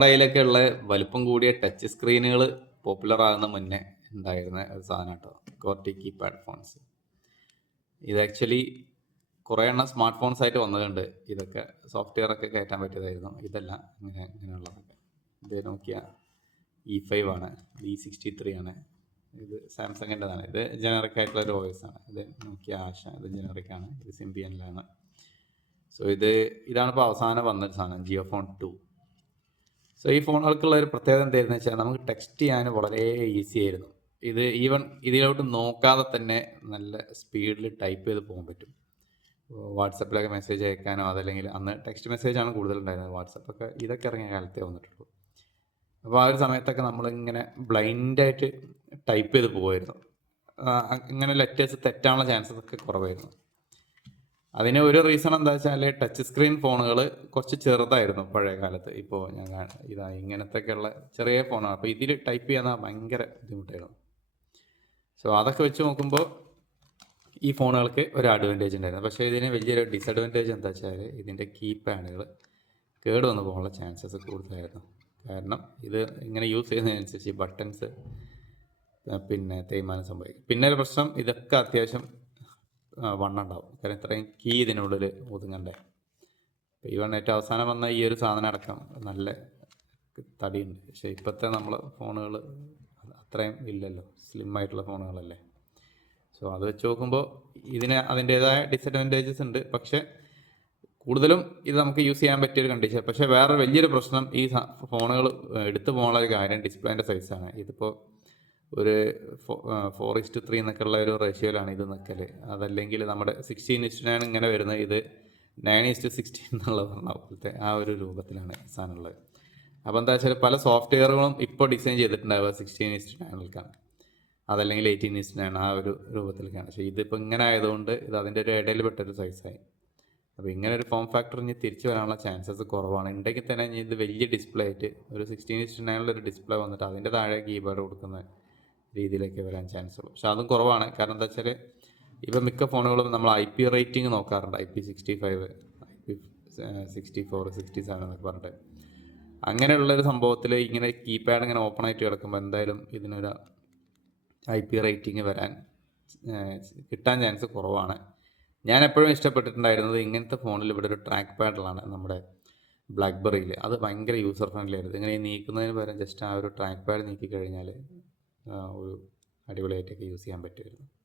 കയ്യിലൊക്കെ ഉള്ള വലുപ്പം കൂടിയ ടച്ച് സ്ക്രീനുകൾ പോപ്പുലർ ആകുന്ന മുന്നേ ഉണ്ടായിരുന്ന ഒരു സാധനം കേട്ടോ? കോർട്ടി കീപാഡ് ഫോൺസ് ഇത് ആക്ച്വലി കുറേ എണ്ണം സ്മാർട്ട് ഫോൺസ് ആയിട്ട് വന്നതുണ്ട് ഇതൊക്കെ സോഫ്റ്റ്വെയർ ഒക്കെ കയറ്റാൻ പറ്റിയതായിരുന്നു. ഇതല്ല ഇങ്ങനെ ഇങ്ങനെയുള്ളതൊക്കെ ഇത് നോക്കിയ ഇ ഫൈവ് ആണ്. ഇ സിക്സ്റ്റി ത്രീ ആണ്. ഇത് സാംസങ്ങിന്റെതാണ്. ഇത് ജനറിക് ആയിട്ടുള്ള ഒരു വോയിസ് ആണ്. ഇത് നോക്കിയ ആശ ഇത് ജനറിക് ആണ്. ഇത് സിംബിയനിലാണ് സോ ഇത് ഇതാണ് ഇപ്പോൾ അവസാനം വന്നൊരു സാധനം ജിയോ ഫോൺ ടു സോ ഈ ഫോണുകൾക്കുള്ള ഒരു പ്രത്യേകത എന്തായിരുന്നു വെച്ചാൽ നമുക്ക് ടെക്സ്റ്റ് ചെയ്യാൻ വളരെ ഈസി ആയിരുന്നു. ഇത് ഈവൻ ഇതിലോട്ട് നോക്കാതെ തന്നെ നല്ല സ്പീഡിൽ ടൈപ്പ് ചെയ്ത് പോകാൻ പറ്റും. വാട്സപ്പിലൊക്കെ മെസ്സേജ് അയക്കാനോ അതല്ലെങ്കിൽ അന്ന് ടെക്സ്റ്റ് മെസ്സേജാണ് കൂടുതലുണ്ടായിരുന്നത്. വാട്സപ്പൊക്കെ ഇതൊക്കെ ഇറങ്ങിയ കാലത്തേ വന്നിട്ടുള്ളൂ. അപ്പോൾ ആ ഒരു സമയത്തൊക്കെ നമ്മളിങ്ങനെ ബ്ലൈൻഡായിട്ട് ടൈപ്പ് ചെയ്ത് പോകുമായിരുന്നു ഇങ്ങനെ ലെറ്റേഴ്സ് തെറ്റാനുള്ള ചാൻസസ് ഒക്കെ കുറവായിരുന്നു. അതിന് ഒരു റീസൺ എന്താ വെച്ചാൽ ടച്ച് സ്ക്രീൻ ഫോണുകൾ കുറച്ച് ചെറുതായിരുന്നു പഴയ കാലത്ത്. ഇപ്പോൾ ഞാൻ ഇതാ ഇങ്ങനത്തെയൊക്കെയുള്ള ചെറിയ ഫോണാണ് അപ്പോൾ ഇതിൽ ടൈപ്പ് ചെയ്യാൻ ഭയങ്കര ബുദ്ധിമുട്ടായിരുന്നു. സോ അതൊക്കെ വെച്ച് നോക്കുമ്പോൾ ഈ ഫോണുകൾക്ക് ഒരു അഡ്വാന്റേജ് ഉണ്ടായിരുന്നു. പക്ഷേ ഇതിന് വലിയൊരു ഡിസഡ്വാന്റേജ് എന്താ വെച്ചാൽ ഇതിന്റെ കീപാഡുകൾ കേട് വന്ന് പോകാനുള്ള ചാൻസസ് കൂടുതലായിരുന്നു. കാരണം ഇത് ഇങ്ങനെ യൂസ് ചെയ്യുന്നതിനനുസരിച്ച് ബട്ടൺസ് പിന്നെ തേയ്മാനം സംഭവിക്കും. പിന്നെ ഒരു പ്രശ്നം ഇതൊക്കെ അത്യാവശ്യം വണ്ണം ഉണ്ടാവും കാരണം ഇത്രയും കീ ഇതിനുള്ളിൽ ഒതുങ്ങണ്ടേ. അപ്പോൾ ഈ ഈവൺ ഏറ്റവും അവസാനം വന്ന ഈ ഒരു സാധനം അടക്കം നല്ല തടിയുണ്ട്. പക്ഷേ ഇപ്പോഴത്തെ നമ്മൾ ഫോണുകൾ അത്രയും ഇല്ലല്ലോ. സ്ലിം ആയിട്ടുള്ള ഫോണുകളല്ലേ. സോ അത് വെച്ച് നോക്കുമ്പോൾ ഇതിന് അതിന്റേതായ ഡിസഡ്വാന്റേജസ് ഉണ്ട്. പക്ഷേ കൂടുതലും ഇത് നമുക്ക് യൂസ് ചെയ്യാൻ പറ്റിയ ഒരു കണ്ടീഷൻ പക്ഷേ വേറെ വലിയൊരു പ്രശ്നം ഈ ഫോണുകൾ എടുത്തു പോകാനുള്ള ഒരു കാര്യം ഡിസ്പ്ലേന്റെ സൈസാണ് ഇതിപ്പോൾ ഒരു ഫോർ ഇസ്റ്റ് ത്രീ എന്നൊക്കെ ഉള്ള ഒരു റേഷ്യോയിലാണ് ഇത് നിൽക്കൽ അതല്ലെങ്കിൽ നമ്മുടെ സിക്സ്റ്റീൻ ഇസ്റ്റ് നയൻ ഇങ്ങനെ വരുന്നത് ഇത് നയൻ ഇസ്റ്റ് സിക്സ്റ്റീൻ എന്നുള്ള പറഞ്ഞ ആ ഒരു രൂപത്തിലാണ് സാധനമുള്ളത് അപ്പോൾ എന്താ വെച്ചാൽ പല സോഫ്റ്റ്വെയറുകളും ഇപ്പോൾ ഡിസൈൻ ചെയ്തിട്ടുണ്ടാവുക സിക്സ്റ്റീൻ ഇസ്റ്റ് നയനിൽക്കാണ് അതല്ലെങ്കിൽ എയ്റ്റീൻ ഇസ്റ്റ് നയൻ ആ ഒരു രൂപത്തിലേക്കാണ്. പക്ഷേ ഇതിപ്പോൾ ഇങ്ങനെ ആയതുകൊണ്ട് ഇത് അതിന്റെ ഒരു ഇടയിൽ പെട്ടൊരു സൈസായി അപ്പോൾ ഇങ്ങനെ ഒരു ഫോം ഫാക്ടർ ഇനി തിരിച്ചു വരാനുള്ള ചാൻസസ് കുറവാണ്. ഉണ്ടെങ്കിൽ തന്നെ ഇത് വലിയ ഡിസ്പ്ലേ ആയിട്ട് ഒരു സിക്സ്റ്റീൻ ഇസ്റ്റ് നയനിലൊരു ഡിസ്പ്ലേ വന്നിട്ട് അതിന്റെ താഴെ കീബോർഡ് കൊടുക്കുന്ന രീതിയിലേക്ക് വരാൻ ചാൻസ് ഉള്ളൂ. പക്ഷെ അതും കുറവാണ്. കാരണം എന്താ വെച്ചാൽ ഇപ്പം മിക്ക ഫോണുകളും നമ്മൾ ഐ പി റേറ്റിംഗ് നോക്കാറുണ്ട്. I P sixty five I P sixty four sixty seven എന്നൊക്കെ പറഞ്ഞിട്ട്. അങ്ങനെയുള്ളൊരു സംഭവത്തിൽ ഇങ്ങനെ കീപാഡ് ഇങ്ങനെ ഓപ്പൺ ആയിട്ട് കിടക്കുമ്പോൾ എന്തായാലും ഇതിനൊരു ഐ പി റേറ്റിംഗ് വരാൻ കിട്ടാൻ ചാൻസ് കുറവാണ്. ഞാൻ എപ്പോഴും ഇഷ്ടപ്പെട്ടിട്ടുണ്ടായിരുന്നത് ഇങ്ങനത്തെ ഫോണിൽ ഇവിടെ ഒരു ട്രാക്ക് പാഡിലാണ് നമ്മുടെ ബ്ലാക്ക്ബെറിയിൽ അത് ഭയങ്കര യൂസർ ഫ്രണ്ട്ലി ആയിരുന്നു. ഇങ്ങനെ നീക്കുന്നതിന് പകരം ജസ്റ്റ് ആ ഒരു ട്രാക്ക് പാഡ് നീക്കി കഴിഞ്ഞാൽ ഒരു അടിപൊളിയായിട്ടൊക്കെ യൂസ് ചെയ്യാൻ പറ്റുമായിരുന്നു.